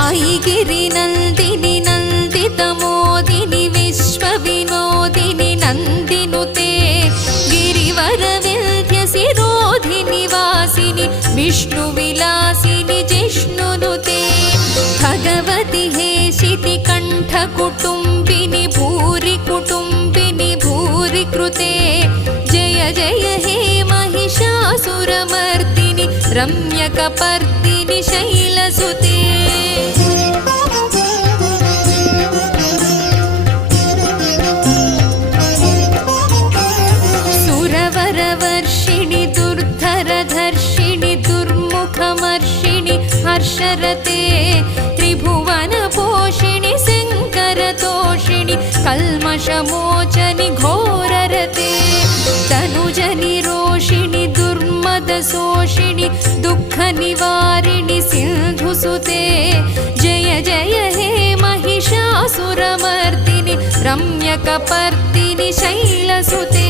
ऐगिरिनन्दिनि नन्दितमोदिनि विश्वविनोदिनि नन्दिनुते गिरिवरविन्ध्यसिरोधिनि वासिनि विष्णुविलासिनि जिष्णुनुते भगवति हेशिति कण्ठकुटुम्बिनि भूरि कुटुम्बिनि भूरि कृते जय जय हे महिषासुरमर्दिनि रम्यकपर्दिनि शैलसुते सुरवरवर्षिणि दुर्धरधर्षिणि दुर्मुखमर्षिणि हर्षरते त्रिभुवनपोषिणि शङ्करतोषिणि कल्मषमोचनि घोररते तनुजनि रोषिणि दुर्मदशोषिणि दुःखनिवारिणि सिन्धुसुते जय जय हे महिषासुरमर्दिनि रम्यकपर्दिनि शैलसुते